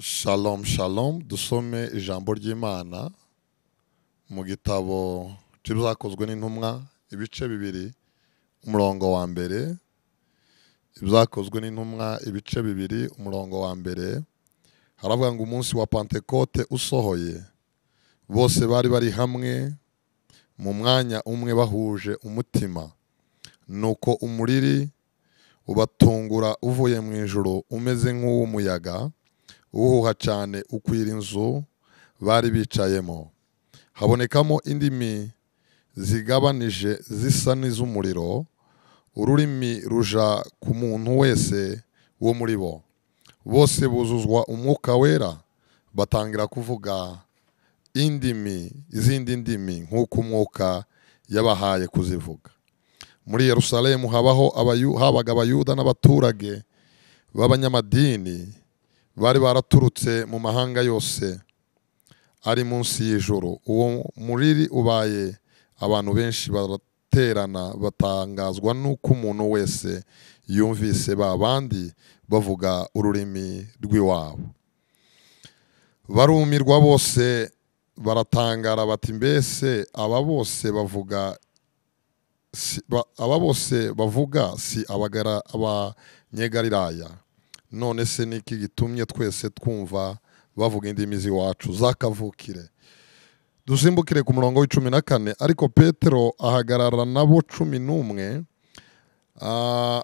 Shalom shalom dusome ijambo ry'Imana mu gitabo cy'ibyakozwe n'intumwa ibice bibiri umurongo wa mbere. Ibyakozwe n'intumwa ibice bibiri umurongo wa mbere haravuga ngo umunsi wa Pentekote usohoye bose bari hamwe mu mwanya umwe bahuje umutima, nuko umuriri ubatungura uvuye mu ijuru umeze nk'uw'umuyaga uhuha cyane ukwira inzu bari bicayemo. Habonekamo indimi zigabanije zisa n'iz'umuriro, ururimi ruja ku muntu wese wo muri bo. Bose buzuzwa umwuka wera, batangira kuvuga izindi ndimi nk'uko umwuka yabahaye kuzivuga. Muri Yerusalemu habaga abayuda n'abaturage b'abanyamadini bari baraturutse mu mahanga yose ari munsi y'ijuru. Uwo muriri ubaye, abantu benshi baraterana batangazwa n'uko umuntu wese yumvise ba bandi bavuga ururimi rw'iwabo. Barumirwa bose baratangara bati, mbese aba bose bavuga si abanyegalilaya? None se niki gitumye twese twumva bavuga indimi z'iwacu zakavukire? Dusimbukire ku murongo w'14. Ariko Petero ahagarara nabo 11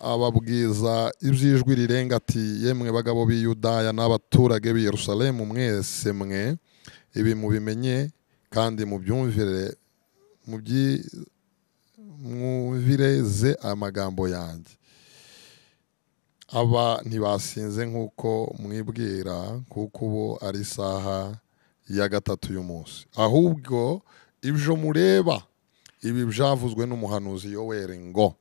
ababwiza iby'ijwi rirenga ati, yemwe bagabo b'i Yudaya n'abaturage b'i Yerusalemu mwese mwe, ibi mubimenye kandi mwumvireze amagambo yanjye. Aba ntibasinze nk'uko mwibwira, kuko ubu ari isaha ya gatatu y'umunsi. Ahubwo ibyo mureba, ibi byavuzwe n'umuhanuzi Yoweli ngo,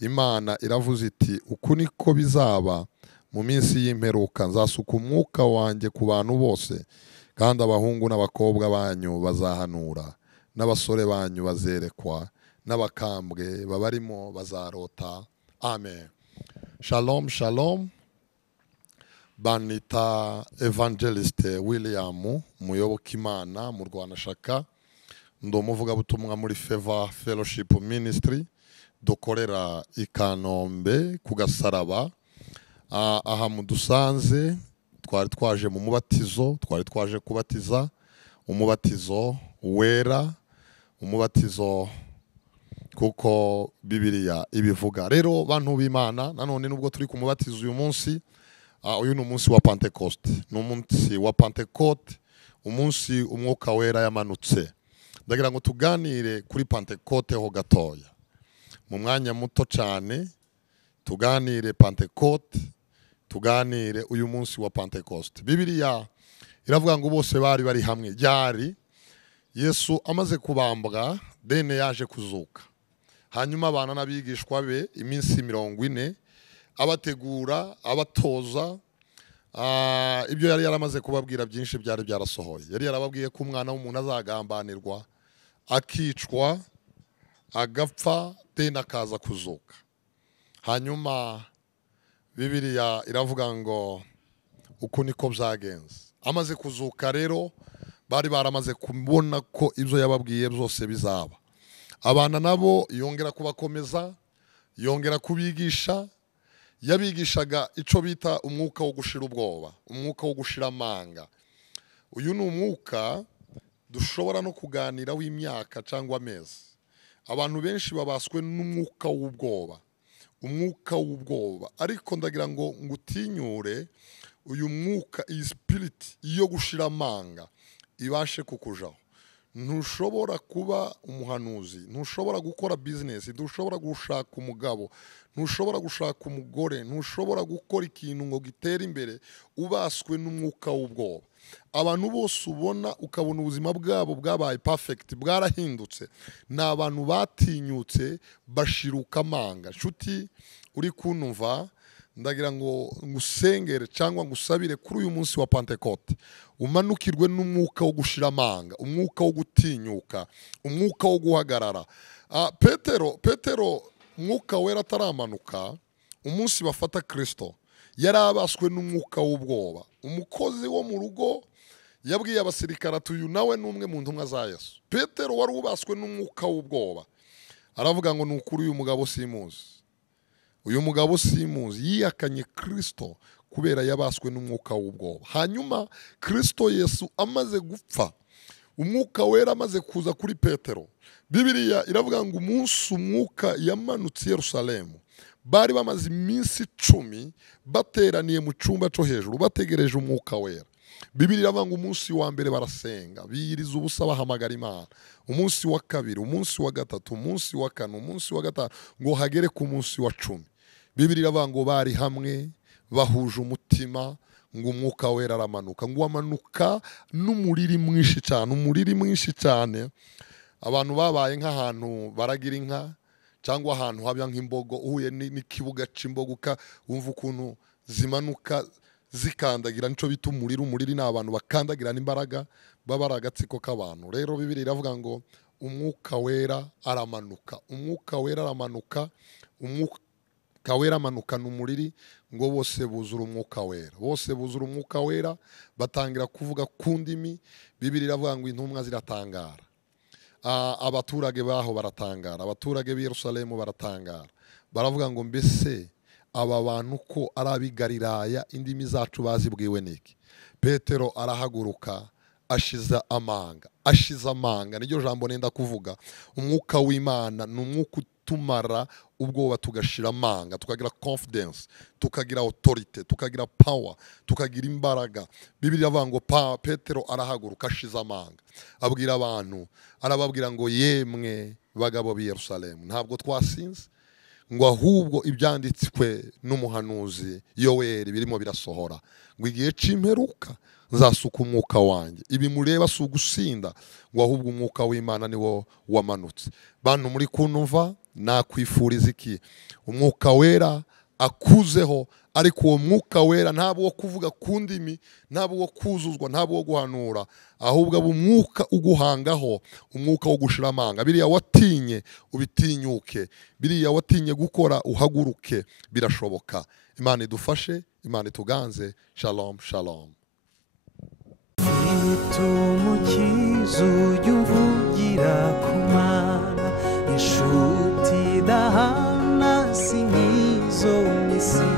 Imana iravuze iti, uku niko bizaba mu minsi y'imperuka, nzasuka umwuka wanjye ku bantu bose, kandi abahungu n'abakobwa banyu bazahanura, n'abasore banyu bazerekwa, n'abakambwe babarimo bazarota. Amen. Shalom shalom. Banita Evangeliste William Muyobokimana mu Rwanashaka, ndi umuvugabutumwa muri Favor Fellowship Ministry, dukorera i Kanombe ku Gasaraba. Aha mudusanze twari twaje mu mubatizo, twari twaje kubatiza umubatizo wera, umubatizo kuko Bibiliya ibivuga. Rero bantu b'Imana, nanone nubwo turi ku mubatizo uyu munsi, uyu ni umunsi wa Pentecoste. Ni umunsi wa Pentecote, umunsi umwuka wera yamanutse. Ndagira ngo tuganire kuri Pentecote ho gatoya mu mwanya muto cyane, tuganire Pentecote, tuganire uyu munsi wa Pentecoste. Bibiliya iravuga ngo bose bari hamwe. Ryari Yesu amaze kubambwa, dene yaje kuzuka. Hanyuma abana n'abigishwa be iminsi 40 abategura, abatoza. Ibyo yari yaramaze kubabwira byinshi byari byarasohoye. Yari yarababwiye ko umwana w'umuntu azagambanirwa, akicwa, agapfa, dene akaza kuzuka. Hanyuma Bibiliya iravuga ngo uko niko byagenze. Amaze kuzuka rero, bari baramaze kubona ko ibyo yababwiye byose bizaba. Abana nabo yongera kubakomeza, yongera kubigisha. Yabigishaga icyo bita umwuka wo gushira ubwoba, umwuka wo gushira amanga. Uyu ni umwuka dushobora no kuganira w'imyaka cyangwa amezi. Abantu benshi babaswe n'umwuka w'ubwoba, umwuka w'ubwoba. Ariko ndagira ngo ngutinyure, uyu mwuka, iyi spirit yo gushira amanga ibashe kukujaho. Ntushobora kuba umuhanuzi, ntushobora gukora business, ntushobora gushaka umugabo, ntushobora gushaka umugore, ntushobora gukora ikintu ngo gitere imbere ubaswe n'umwuka w'ubwoba. Abantu bose ubona ukabona ubuzima bwabo bwabaye perfect, bwarahindutse, ni abantu batinyutse bashiruka amanga. Nshuti uri kunumva, ndagira ngo ngusengere cyangwa ngusabire kuri uyu munsi wa Pentecote, umanukirwe n'umwuka wo gushira amanga, umwuka wo gutinyuka, umwuka wo guhagarara. Petero umwuka wera ataramanuka, umunsi bafata Kristo, yarabaswe n'umwuka w'ubwoba. Umukozi wo mu rugo yabwiye abasirikare ati uyu nawe n'umwe mu ntumwa za Yesu. Petero wari ubaswe n'umwuka w'ubwoba aravuga ngo nukuri uyu mugabo simuzi. Uyu mugabo simuzi, yiyakanye Kristo kubera yabaswe n'umwuka w'ubwoba. Hanyuma Kristo Yesu amaze gupfa, umwuka wera amaze kuza kuri Petero, Bibiliya iravuga ngo umunsi umwuka yamanutse i Yerusalemu, bari bamaze iminsi 10 bateraniye mu cyumba cyo hejuru bategereje umwuka wera. Bibiliya iravuga ngo umunsi wa mbere barasenga, biyiriza ubusa bahamagara Imana. Umunsi wa kabiri, umunsi wa gatatu, umunsi wa kane, umunsi wa gatanu, ngo hagere ku munsi wa 10. Bibiliya iravuga ngo bari hamwe bahuje umutima, ngo umwuka wera aramanuka, ngo amanuka n'umuriri mwinshi cyane, umuriri mwinshi cyane. Abantu babaye nk'ahantu baragira inka cyangwa ahantu habya nk'imbogo, uhuye n'ikibuga c'imbogo wumva ukuntu zimanuka zikandagira, nico bita umuriri. Umuriri ni abantu bakandagira n'imbaraga, baba ari agatsiko k'abantu. Rero Bibiliya iravuga ngo umwuka wera aramanuka, umwuka wera aramanuka, umwuka wera amanuka n'umuriri, ngo bose buzura umwuka wera, bose buzura umwuka wera, batangira kuvuga ku ndimi. Bibiliya iravuga ngo intumwa ziratangara, abaturage baho baratangara, abaturage b'i Yerusalemu baratangara, baravuga ngo mbese aba bantu ko ari ab'i Galilaya indimi zacu bazibwiwe niki? Petero arahaguruka ashiza amanga, niryo jambo nenda kuvuga. Umwuka w'Imana ni umwuka utumara ubwoba tugashira amanga, tukagira confidence, tukagira authority, tukagira power, tukagira imbaraga. Bibiliya iravuga ngo Petero arahaguruka ashiza amanga, abwira abantu, arababwira ngo yemwe bagabo b'i Yerusalemu, ntabwo twasinze, ngo ahubwo ibyanditswe n'umuhanuzi Yoweli birimo birasohora, ngo igihe c'imperuka nzasuka umwuka wanjye. Ibi mureba si ugusinda, ngo ahubwo umwuka w'Imana niwo wamanutse. Bantu muri kunumva, nakwifuriza iki? Umwuka wera akuzeho, ariko uwo mwuka wera ntabwo wo kuvuga ku ndimi, ntabwo wo kuzuzwa, ntabwo wo guhanura, ahubwo abo umwuka uguhangaho, umwuka wo gushira amanga. Biriya watinye ubitinyuke, biriya watinye gukora uhaguruke, birashoboka. Imana idufashe, Imana ituganze. Shalom, shalom. Umukiza ujya uvugira ku Mana, inshuti idahana si nk'izo mu isi,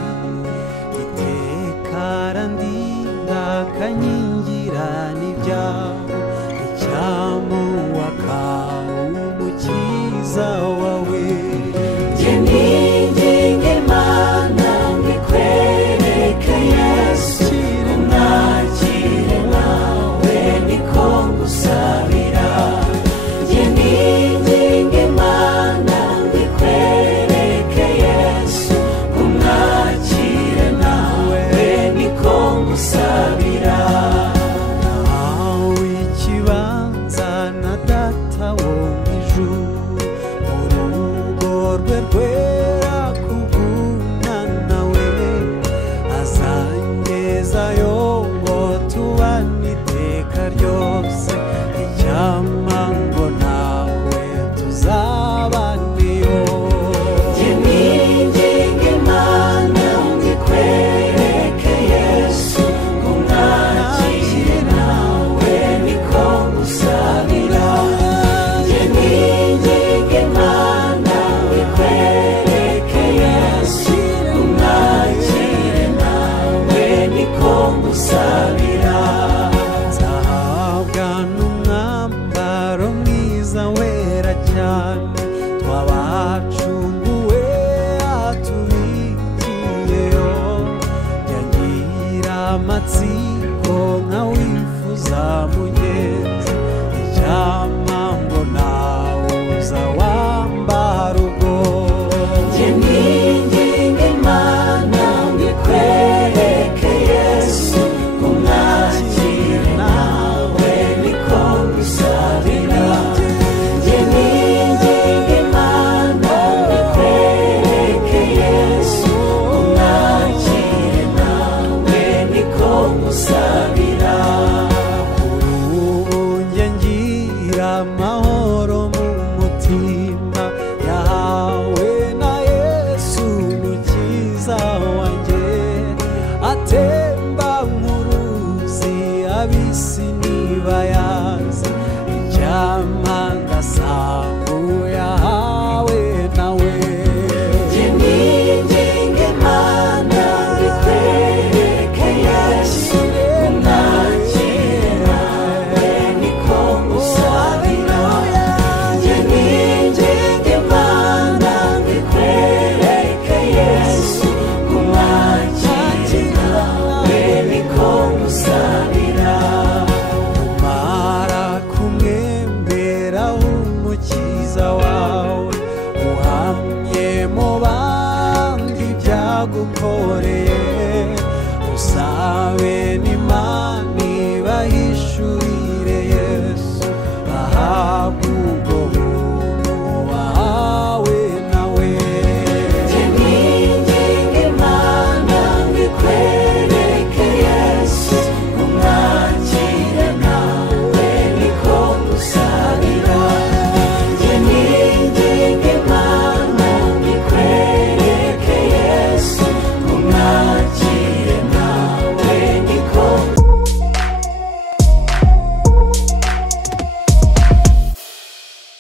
iteka arandinda akankingira n'ibyago, icyamuwaka umukiza wawe. Jye ninginga Imana ngikwereke Yesu, umwakire nawe niko ngusabira. Jye ninginga Imana ngikwereke wankoreye